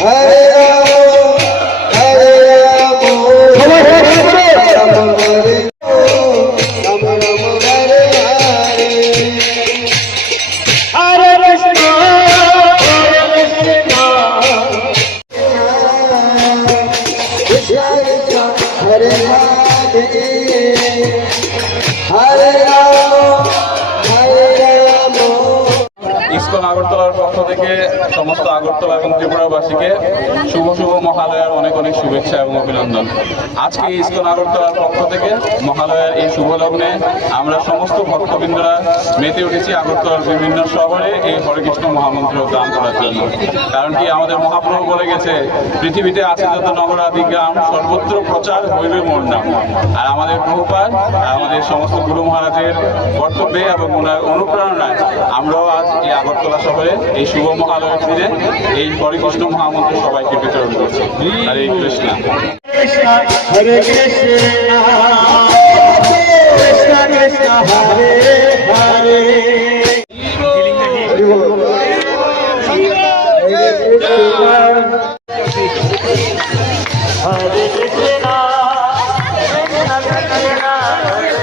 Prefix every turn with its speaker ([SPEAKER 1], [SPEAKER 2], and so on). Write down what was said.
[SPEAKER 1] হরে Ram Hare Ram
[SPEAKER 2] ISKCON আগরতলার পক্ষ থেকে সমস্ত আগরতলা এবং ত্রিপুরাবাসীকে শুভ শুভ মহালয়ার অনেক অনেক শুভেচ্ছা এবং অভিনন্দন। আজকে ইসকন আগরতলার পক্ষ থেকে মহালয়ার এই শুভ লগ্নে আমরা সমস্ত ভক্তবৃন্দরা মেতে উঠেছি আগরতলার বিভিন্ন শহরে এই হরেকৃষ্ণ মহামন্ত্র গান করার জন্য। কারণ কি আমাদের মহাপ্রভু বলে গেছে, পৃথিবীতে আছে যত নগরাদি গ্রাম, সর্বত্র প্রচার হইবে মোর নাম। আর আমাদের প্রভুপাদ, আর আমাদের আমাদের সমস্ত গুরু মহারাজের কর্তব্যে এবং ওনার অনুপ্রেরণায় আমরাও আজ এই আগরতলা শহরে এই শুভ মহালয়ের ফিরে এই হরিকৃষ্ণ মহামন্ত্র সবাইকে বিতরণ করছি। হরে কৃষ্ণ।
[SPEAKER 3] হরে Krishna Hare Krishna, Krishna Krishna, Hare